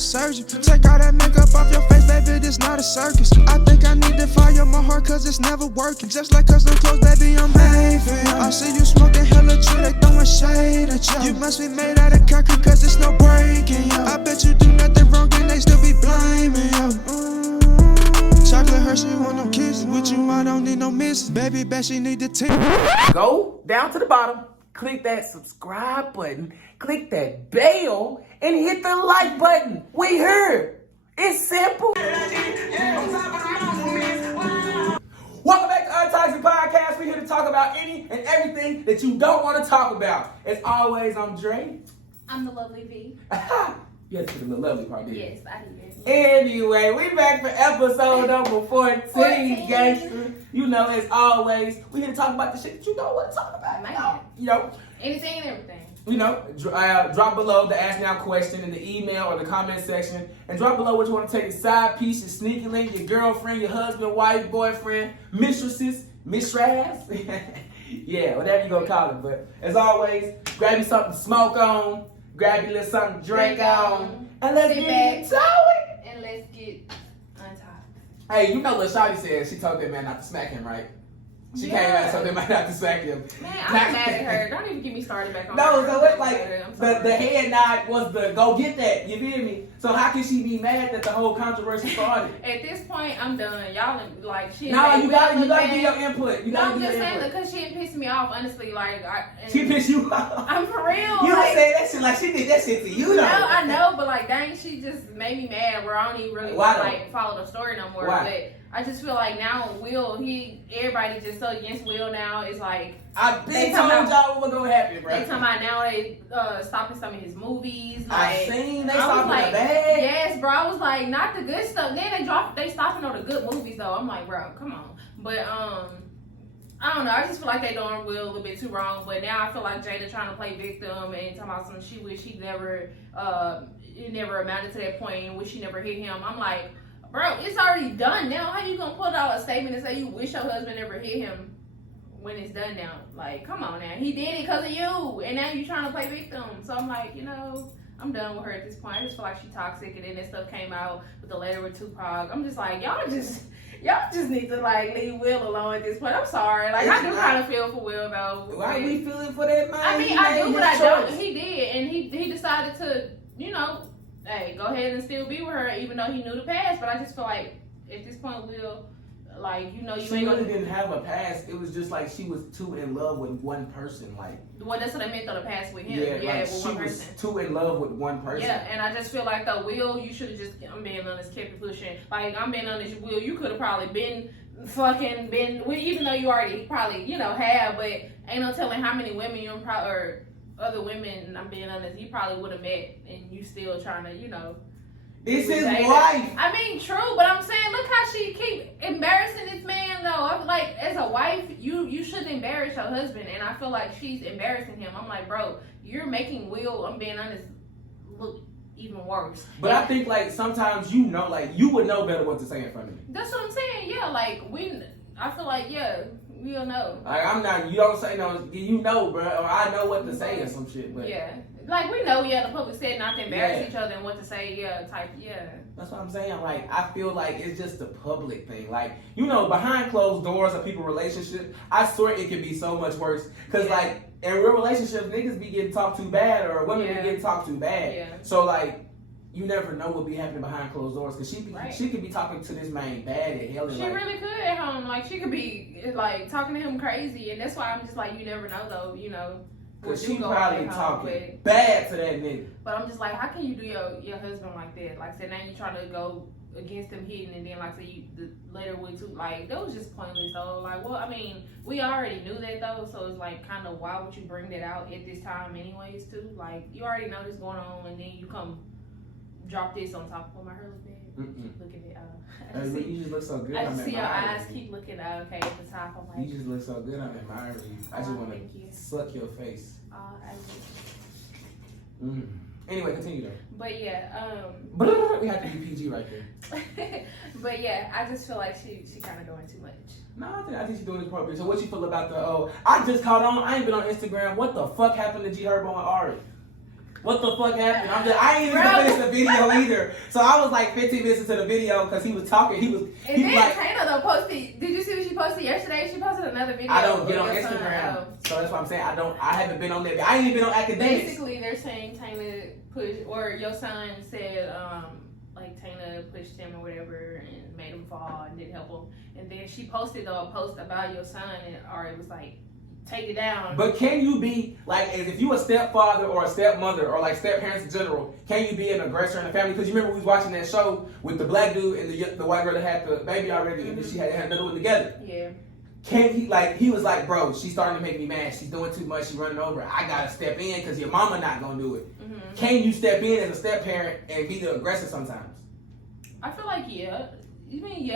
a surgeon. Take all that makeup off your face, baby, this not a circus. I think I need to fire my heart cause it's never working. Just like custom clothes, baby, I'm made for you. I see you smoking hella true, they throwing shade at you. You must be made out of concrete cause there's no breaking you. I bet you do nothing wrong and they still be blaming you. Chocolate Hershey want no kisses. With you, I don't need no misses. Baby, bet she need the tip. Go down to the bottom, click that subscribe button, click that bell, and hit the like button. We here. It's simple. Welcome back to UnToxic Podcast. We're here to talk about any and everything that you don't want to talk about. As always, I'm Dre. I'm the lovely V. You had to put the lovely part, didn't you? Yes, I did. Anyway, we back for episode number 14, gangster. You know, as always, we here to talk about the shit that you don't want to talk about. Man. You know, Anything and everything. You know, drop below the Ask Now question in the email or the comment section. And drop below what you want to take, your side piece, your sneaky link, your girlfriend, your husband, wife, boyfriend, mistresses, mistress. Yeah, whatever you gonna call it. But as always, grab you something to smoke on, grab you a little something to drink on, and let's Sit get to back. it. And let's get untoxic. Hey, you know what Shawty said? She told that man not to smack him, right? She came out and told that man not to smack him. Man, I'm mad at her. Don't even get me started back on No, her. so it's like the head nod was the go get that. You feel me? So how can she be mad that the whole controversy started? At this point, I'm done. Y'all like she. No, you gotta give your input. You No, gotta I'm give just your saying input. because she pissed me off. Honestly, like She pissed you off. I'm for real. You like, say that shit like she did that shit to you, though. No, I know, but like, dang, she just made me mad. Where I don't even really Why like follow the story no more. Why? But I just feel like now everybody just so against Will now. It's like I've been They told talking y'all what gonna happen, bro. they talking about now they stopping some of his movies. I Like, seen they I was stopping like, the bag. yes, bro. I was like, not the good stuff. Then they stopping all the good movies though. I'm like, bro, come on. But I don't know. I just feel like they doing Will a little bit too wrong. But now I feel like Jada trying to play victim and talking about some she wish she never it never amounted to that point and wish she never hit him. I'm like, bro, it's already done now. How you gonna put out a statement and say you wish your husband never hit him when it's done now? Like, come on now. He did it because of you, and now you trying to play victim. So I'm like, I'm done with her at this point. I just feel like she's toxic, and then that stuff came out with the letter with Tupac. I'm just like, y'all just need to like leave Will alone at this point. I'm sorry. Like, I do kind of feel for Will though. Why are we feeling for that man? I mean, I do, but I don't. He did, and he decided to, hey, go ahead and still be with her, even though he knew the past. But I just feel like at this point, Will, like, you she ain't really gonna. didn't have a past. It was just like she was too in love with one person. Like, Well, that's what I meant though, the past with him. yeah, like with she one was person. too in love with one person. Yeah, and I just feel like though, Will, you should have just, I'm being honest, kept it pushing. Like, I'm being honest, Will, you could have probably been, even though you already probably, have, but ain't no telling how many women you probably, or other women, I'm being honest, you probably would have met, and you still trying to, It's his Jada. wife. I mean, true, but I'm saying, look how she keep embarrassing this man, though. I'm like, as a wife, you shouldn't embarrass your husband, and I feel like she's embarrassing him. I'm like, bro, you're making Will, I'm being honest, look even worse. But I think like sometimes like you would know better what to say in front of me. That's what I'm saying. Yeah, like I feel like we'll know. Like I'm not. You don't say no. Bro. Or I know what to say or some shit. But yeah, like we know. Yeah, the public said not to embarrass each other and what to say. Yeah, type. Yeah. That's what I'm saying. Like I feel like it's just the public thing. Like behind closed doors of people's relationships, I swear it could be so much worse. Cause like in real relationships, niggas be getting talked too bad or women be getting talked too bad. Yeah. So like. You never know what be happening behind closed doors because she could be talking to this man bad at hell. She really could at home. Like she could be like talking to him crazy, and that's why I'm just like, you never know though. Because she probably talking bad to that nigga. But I'm just like, how can you do your husband like that? Like, say now you trying to go against him hitting, and then like say the later with too. Like that was just pointless. So like, well, I mean, we already knew that though. So it's like, kind of why would you bring that out at this time, anyways? Too like you already know this going on, and then you come. Drop this on top of my hair a little bit. Keep looking at you just look so good. I just see your eyes keep looking okay at the top. I'm like, you just look so good. I'm admiring you. I just want to suck your face. Anyway, continue though. But yeah, we have to be PG right there. But yeah, I just feel like she kind of doing too much. No, I think she's doing it appropriate. So what you feel about I just caught on. I ain't been on Instagram. What the fuck happened to G Herbo and Ari? What the fuck happened? I ain't even finish the video either. So I was like 15 minutes into the video because he was talking. He was like, Tana though posted. Did you see what she posted yesterday? She posted another video. I don't get on Instagram, so that's what I'm saying. I haven't been on there. I ain't even been on academics. Basically, they're saying Tana pushed, or your son said, like Tana pushed him or whatever and made him fall and didn't help him. And then she posted a post about your son, and it was like, take it down. But can you be like, if you a stepfather or a stepmother or like step parents in general, can you be an aggressor in the family? Because you remember we was watching that show with the black dude and the white girl that had the baby already, and then she had another one together. Yeah. Can he was like, bro, she's starting to make me mad. She's doing too much. She's running over. I gotta step in because your mama not gonna do it. Mm-hmm. Can you step in as a step parent and be the aggressor sometimes? I feel like You mean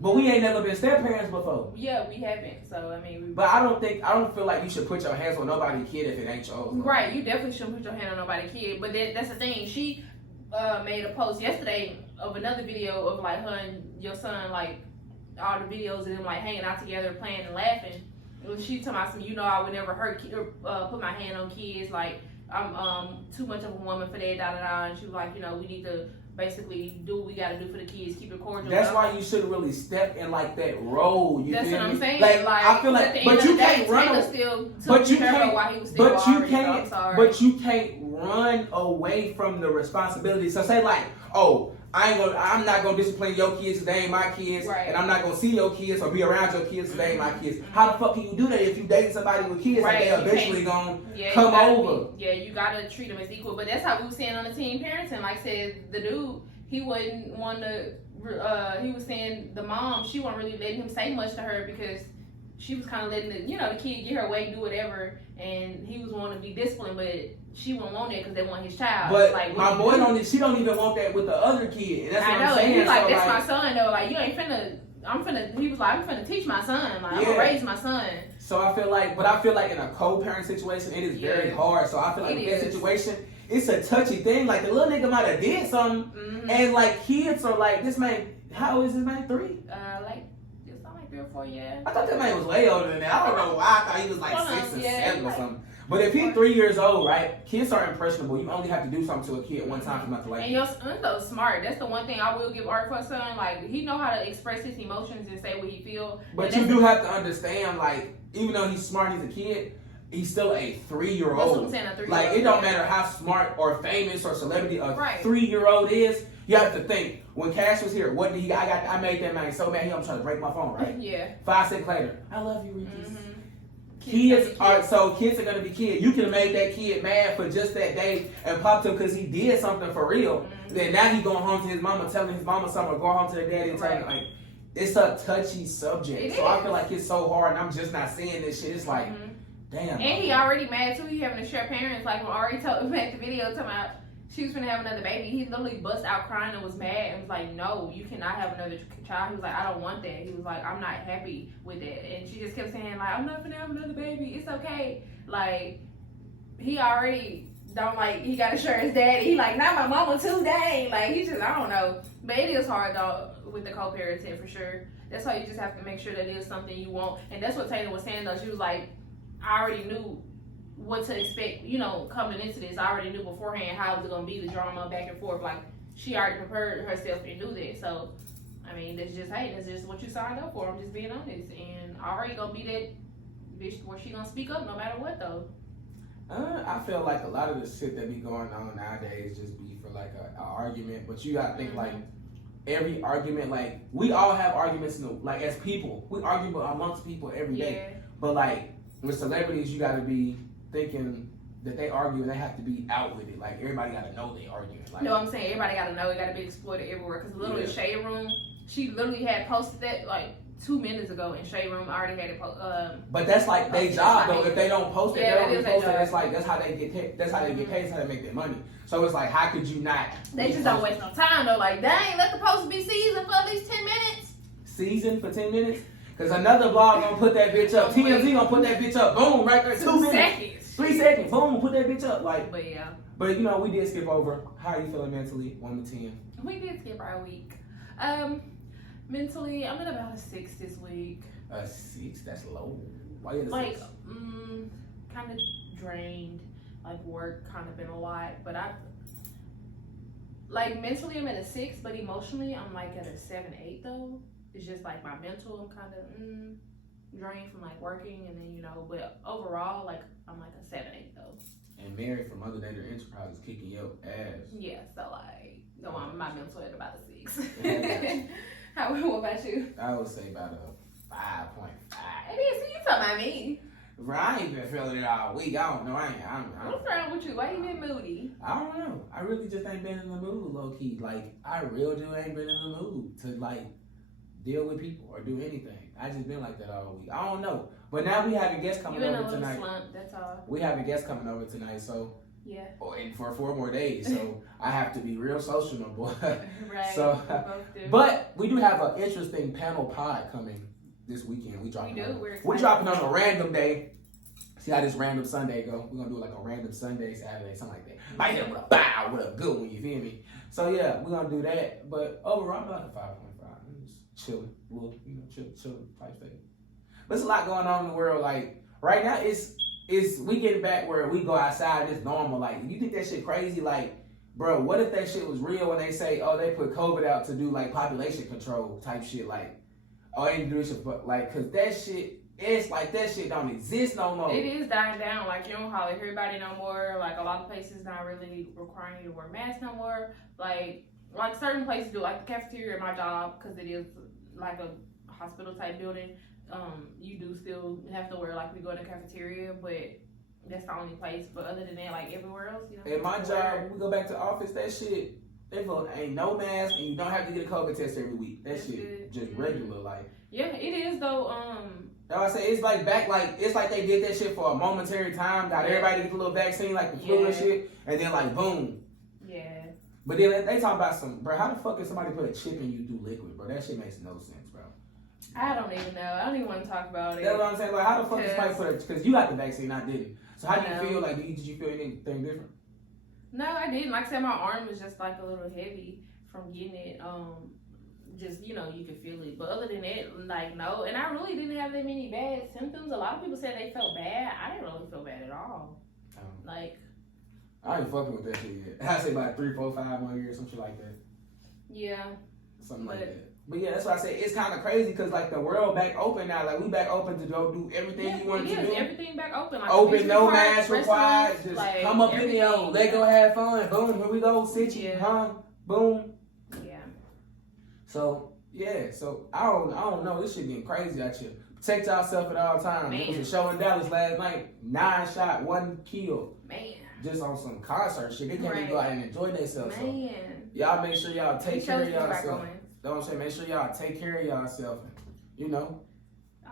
But we ain't never been step parents before. Yeah, we haven't. So I mean. But I don't feel like you should put your hands on nobody's kid if it ain't yours. Right, you definitely shouldn't put your hand on nobody's kid. But that's the thing. She made a post yesterday of another video of like her and your son, like all the videos of them like hanging out together, playing and laughing. She talking about some, I would never hurt put my hand on kids. Like I'm too much of a woman for that. Da da da. And she was like, we need to basically do what we gotta do for the kids, keep it cordial. That's why you shouldn't really step in like that role. That's what I'm saying. Like I feel like, but you can't run. But you can't run away from the responsibility. So say like, I'm not gonna discipline your kids because they ain't my kids, right. And I'm not gonna see your kids or be around your kids because they ain't my kids. Mm-hmm. How the fuck can you do that if you dating somebody with kids? Right. Like they eventually gonna come over. You gotta treat them as equal. But that's how we were saying on the teen parenting. Like I said, the dude, he wouldn't want to. He was saying the mom, she wasn't really letting him say much to her because she was kind of letting the kid get her way, do whatever, and he was wanting to be disciplined, but she wouldn't want it because they want his child. But like, my boy she don't even want that with the other kid. And that's what I'm saying. And he's like, that's my son though. Like, you ain't finna. He was like, I'm finna teach my son. Like, I'm gonna raise my son. So I feel like in a co-parent situation, it is very hard. So I feel like in that situation, it's a touchy thing. Like the little nigga might have did something, and like kids are like, this man, how old is this man? 3? Like 3 or 4 years. I thought that man was way older than that. I don't know why. I thought he was like 6 or 7 or something. But if he's 3 years old, right? Kids are impressionable. You only have to do something to a kid one time for not to like. And your son though smart. That's the one thing I will give Art for a son. Like he know how to express his emotions and say what he feel. But you do have to understand, like, even though he's smart, he's a kid. He's still a 3-year-old. That's what I'm saying, a 3-year-old. Like, it don't matter how smart or famous or celebrity a 3-year-old is. You have to think. When Cash was here, what did he? I made that man so mad. He was trying to break my phone, right? Yeah. 5 seconds later, I love you, Ricky. Kids are gonna be kids. You could have made that kid mad for just that day and popped him because he did something for real. Then now he going home to his mama, telling his mama something, or going home to their daddy and telling him, like, it's a touchy subject. I feel like it's so hard, and I'm just not seeing this shit. It's like, damn. And he already mad too. He having to share parents. Like when Ari made the video talking about she was gonna have another baby. He literally bust out crying and was mad and was like, no, you cannot have another child. He was like, I don't want that. He was like, I'm not happy with that. And she just kept saying like, I'm not gonna have another baby. It's okay. Like he already don't like. He gotta share his daddy. He like, not my mama too. Dang. Like he just, I don't know. But it is hard though with the co-parenting for sure. That's why you just have to make sure that it is something you want. And that's what Taylor was saying though. She was like, I already knew what to expect, coming into this. I already knew beforehand how it was going to be, the drama back and forth. Like, she already prepared herself and knew that. So, I mean, that's just what you signed up for. I'm just being honest. And I already going to be that bitch where she going to speak up no matter what, though. I feel like a lot of the shit that be going on nowadays just be for, like, an argument. But you got to think, like, every argument, like, we all have arguments, like, as people. We argue amongst people every day. But, like, with celebrities, you got to be thinking that they argue and they have to be out with it. Like, everybody got to know they arguing. Like, no, I'm saying everybody got to know. It got to be exploited everywhere. Because literally, Shade Room, she literally had posted that like 2 minutes ago in Shade Room. I already had it but that's like their job, though. If they don't post it, they don't post it. It's like, that's how they get paid. That's how they get paid. That's how they make their money. So it's like, how could you not? They just don't waste no time, though. Like, dang, let the post be seasoned for at least 10 minutes. Seasoned for 10 minutes? Because another blog gonna put that bitch up. TMZ gonna put that bitch up. Boom, right there. 2 minutes. 3 seconds. Boom, put that bitch up. Like, but yeah. But we did skip over. How are you feeling mentally? 1 to 10. We did skip our week. Mentally, I'm at about a 6 this week. A 6? That's low. Why is it like, kind of drained. like work kind of been a lot, but like mentally I'm at a 6, but emotionally I'm like at a 7-8 though. It's just like my mental, I'm kind of drained from like working, and then but overall like I'm like a 7-8 though. And Mary from Other Data Enterprises kicking your ass. Yeah, so like I'm my mental at about a 6. What about you? I would say about a 5.5. I didn't see you talking about me. Bro, I ain't been feeling it all week. I don't know. What's wrong with you? Why you been moody? I don't know. I really just ain't been in the mood, low key. Like, I real do ain't been in the mood to like deal with people or do anything. I just been like that all week. I don't know. But now we have a guest coming over tonight. Slump, that's all. We have a guest coming over tonight, so yeah. And for 4 more days, so I have to be real social, my boy. Right. So, but we do have an interesting panel pod coming this weekend. We're dropping on a random day. See how this random Sunday go? We're gonna do like a random Sunday, Saturday, something like that. Might hit with a bow, with a good one. You feel me? So yeah, we're gonna do that. But overall, I'm about a 5.5. Just chilling, little, chill type thing. But it's a lot going on in the world. Like right now, it's we getting back where we go outside. It's normal. Like you think that shit crazy? Like, bro, what if that shit was real when they say, oh, they put COVID out to do like population control type shit? Like, oh, they do shit, but like, cause that shit. It's like that shit don't exist no more. It is dying down. Like, you don't holler at everybody no more. Like, a lot of places not really requiring you to wear masks no more. Like certain places do. Like, the cafeteria at my job, because it is like a hospital type building, you do still have to wear, like, we go in the cafeteria, but that's the only place. But other than that, like, everywhere else, At my job, when we go back to office, that shit, ain't no mask, and you don't have to get a COVID test every week. That shit just regular, like. Yeah, it is, though. That's what I say. It's like back, like it's like they did that shit for a momentary time. Got everybody to get a little vaccine, like the flu and shit, and then like boom. Yeah. But then they talk about bro. How the fuck can somebody put a chip in you through liquid, bro? That shit makes no sense, bro. I don't even know. I don't even want to talk about it. That's what I'm saying. Like, how the fuck does somebody put it? Because you got the vaccine, I didn't. So how do you feel? Like, did you feel anything different? No, I didn't. Like I said, my arm was just like a little heavy from getting it. Just, you could feel it. But other than that, like, no. And I really didn't have that many bad symptoms. A lot of people said they felt bad. I didn't really feel bad at all. Like, I ain't fucking with that shit yet. I say about 3, 4, 5 more years, some shit like that. Yeah. Something like that. But yeah, that's why I say it's kind of crazy because like the world back open now. Like we back open to go do everything you want to do. Everything back open. Like open, no mask required. Just like, come up in there, let go, have fun. Boom, here we go, sit you, boom. Yeah. So yeah, so I don't know. This shit getting crazy out here. Protect yourself at all times. Man. It was a show in Dallas last night. 9 shot, 1 kill. Man. Just on some concert shit. They can't even go out and enjoy themselves. Man. So y'all make sure y'all take care of yourself. Don't say make sure y'all take care of yourself.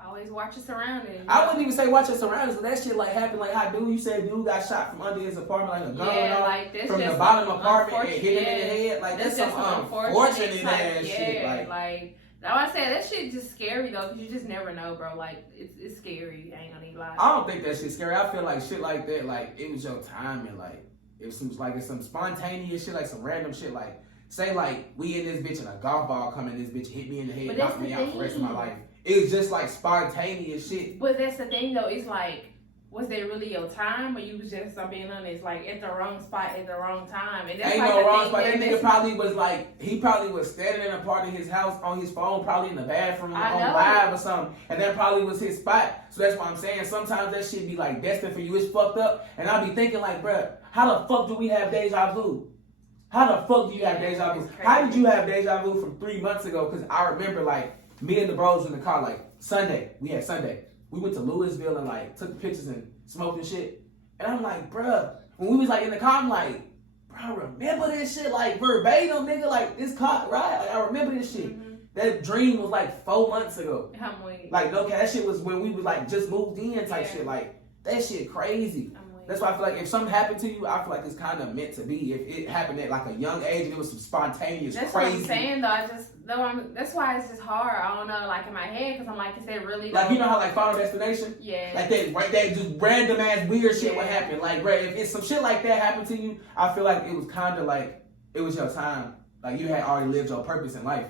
Always watch your surroundings. I wouldn't even say watch your surroundings, but that shit like happened. Like how dude got shot from under his apartment, like a gun from the bottom apartment and hit him in the head. Like that's some unfortunate ass shit. Like now I say that shit just scary though, because you just never know, bro. Like it's scary. I ain't gonna even lie. I don't think that shit's scary. I feel like shit like that, like it was your timing. Like it seems like it's some spontaneous shit, like some random shit. Like say like we in this bitch and a golf ball come in this bitch hit me in the head, knock me out for the rest of my life. It was just like spontaneous shit. But that's the thing though, it's like, was that really your time, or you was just, I'm being honest, like at the wrong spot at the wrong time? And that's ain't like no wrong spot. That nigga probably was like, he probably was standing in a part of his house on his phone, probably in the bathroom on live or something, and that probably was his spot. So that's what I'm saying. Sometimes that shit be like destined for you. It's fucked up, and I be thinking like, bruh, how the fuck do we have deja vu? How the fuck do you have deja vu? How did you have deja vu from 3 months ago? Because I remember like me and the bros in the car, like Sunday. We went to Louisville and like took pictures and smoked and shit. And I'm like, bruh, when we was like in the car, I'm like, bro, remember this shit like verbatim, nigga, like this car, right? Like, I remember this shit. Mm-hmm. That dream was like 4 months ago. Like, okay, that shit was when we was like just moved in type shit. Like, that shit crazy. That's why I feel like if something happened to you, I feel like it's kind of meant to be. If it happened at like a young age and it was some spontaneous, that's crazy. That's what I'm saying though. That's why it's just hard. I don't know, like in my head, because I'm like, is that really like, you know how like Final Destination? Yeah. Like that just random ass weird shit would happen. Like, bro, if it's some shit like that happened to you, I feel like it was kind of like it was your time. Like you had already lived your purpose in life.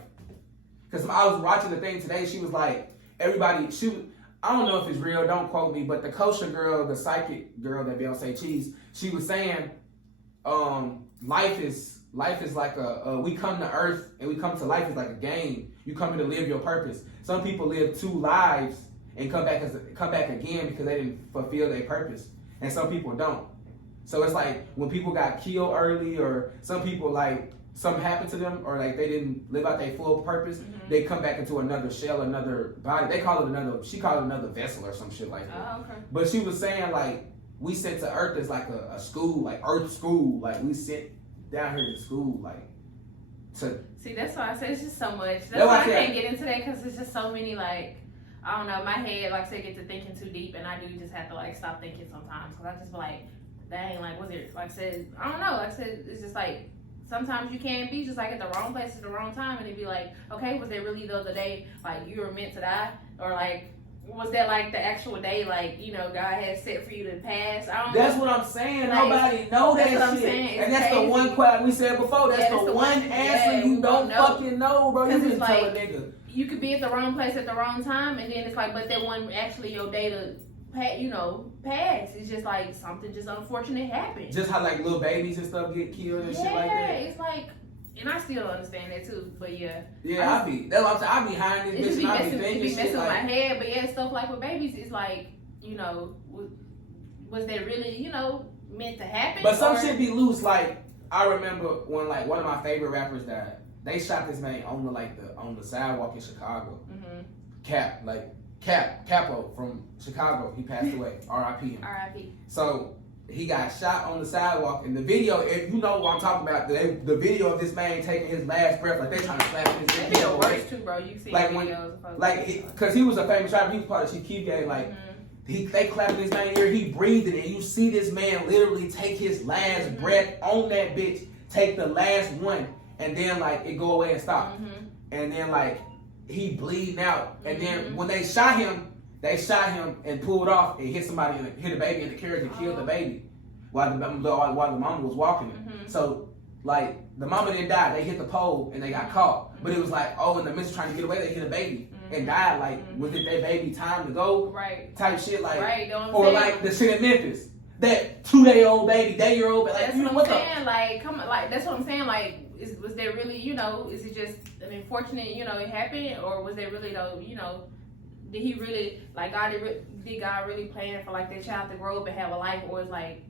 Because I was watching the thing today, she was like, everybody, I don't know if it's real, don't quote me, but the kosher girl, the psychic girl that Beyonce cheese, she was saying, life is like we come to earth and we come to life is like a game. You come here to live your purpose. Some people live 2 lives and come back again because they didn't fulfill their purpose, and some people don't. So it's like when people got killed early, or some people like something happened to them, or like they didn't live out their full purpose, they come back into another shell, another body. She called it another vessel or some shit like that. Oh, okay. But she was saying like we sent to Earth as like a school, like Earth school, like we sent down here to school, like to. See, that's why I say it's just so much. That's why I can't get into that, because it's just so many, like, I don't know, my head, like I said, get to thinking too deep, and I do just have to like stop thinking sometimes, because I just be like, dang, like, was it, like I said, I don't know, like I said, it's just like, sometimes you can be just like at the wrong place at the wrong time, and it'd be like, okay, was it really the other day, like, you were meant to die? Or like, was that like the actual day, like, you know, God had set for you to pass? I don't know. That's what I'm saying. Like, nobody know that that's what I'm shit. saying. It's And that's crazy. the one question we said before. That's the one answer yeah, you don't know. fucking know, bro. You Because can it's tell a like, nigga. you could be at the wrong place at the wrong time, and then it's like, but that wasn't actually your day to, pass. It's just like something just unfortunate happened. Just how like little babies and stuff get killed and shit like that. Yeah, it's like, and I still don't understand that too, but yeah. Yeah, that's what I'm saying. I be behind It this just bitch be and I be messing, thinking shit with my like. head, but yeah, stuff like with babies, it's like, you know, was that really, you know, meant to happen? But some shit be loose. Like I remember when like one of my favorite rappers died. They shot this man on the sidewalk in Chicago. Capo from Chicago. He passed away. R.I.P. him. R.I.P. So he got shot on the sidewalk. And the video, if you know what I'm talking about, the video of this man taking his last breath, like they trying to slap his That's video the away. worst too, bro. You see Like videos. because he was a famous rapper. He was part of Chief Keef gang. Like they clapping his man ear. He breathing, and you see this man literally take his last breath on that bitch. Take the last one, and then like it go away and stop. And then like he bleeding out. And then when they shot him and pulled off and hit somebody, hit a baby in the carriage and killed the baby while the mama was walking. So like the mama didn't die. They hit the pole and they got caught. But it was like, oh, in the midst of trying to get away, they hit a baby and died. Like, was it that baby time to go? Right. Type shit like, or like the shit in Memphis. That 2-day-old baby, day-year-old baby. Like, that's you know what I'm what saying. Like, come on, like that's what I'm saying. Like, was there really, you know, is it just an unfortunate, you know, it happened, or was there really though, you know, did he really like did God really plan for like that child to grow up and have a life, or is like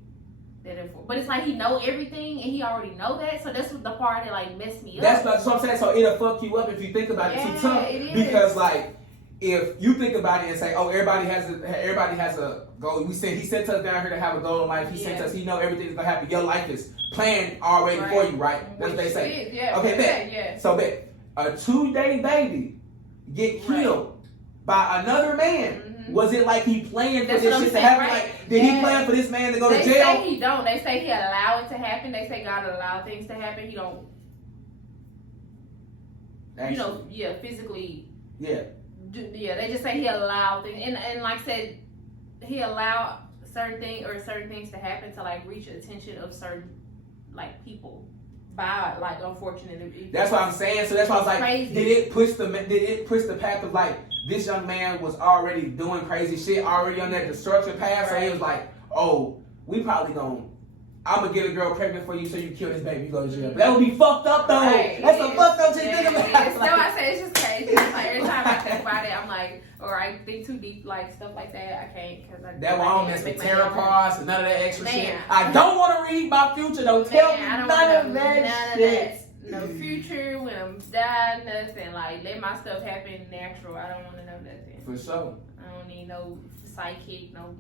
that? But it's like he know everything and he already know that, so that's what the part that like messed me up. That's what I'm saying. So it'll fuck you up if you think about it too tough. It is. Because like if you think about it and say, oh, everybody has a goal. He sent us down here to have a goal in life. He sent us. He know everything is gonna happen. Your life is planned already for you, right? That's what they say. Okay, bet. So bet a 2-day baby get killed by another man. Was it like he planned for this shit to happen? Like, did he plan for this man to go to jail? They say he don't. They say he allow it to happen. They say God allow things to happen. He don't. Actually. You know, physically. Yeah. Yeah, they just say he allowed things, and like I said, he allowed certain things to happen to like reach the attention of certain like people by like unfortunately. That's what I'm saying. So that's why I was like, crazy. did it push the path of like this young man was already doing crazy shit, already on that destruction path. So he was like, oh, we probably I'm gonna get a girl pregnant for you so you kill this baby, you go to jail. But that would be fucked up though. That's a fucked up shit to think about. No, I say it's just crazy. It's like every time I think about it, I'm like, or I think too deep, like stuff like that. I can't because that one I don't mess with tarot cards and none of that extra shit. I Man. don't want to read my future. Don't tell me none of that shit. No future when I'm dying, nothing. Like let my stuff happen natural. I don't want to know nothing. For sure. I don't need no psychic, no.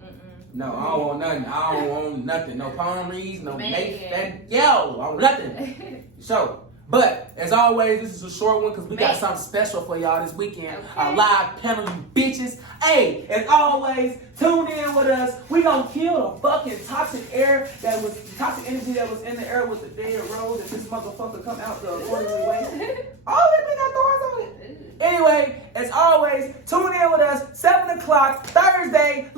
No, I don't want nothing. I don't want nothing. No palm reads, no make that. Yo, I want nothing. So, but as always, this is a short one because we got something special for y'all this weekend. Okay. A live panel, you bitches. Hey, as always, tune in with us. We gonna kill the fucking toxic toxic energy that was in the air with the dead rose. If this motherfucker come out the accordingly way. Oh, that thing got thorns on it. Anyway, as always, tune in with us 7 o'clock Thursday.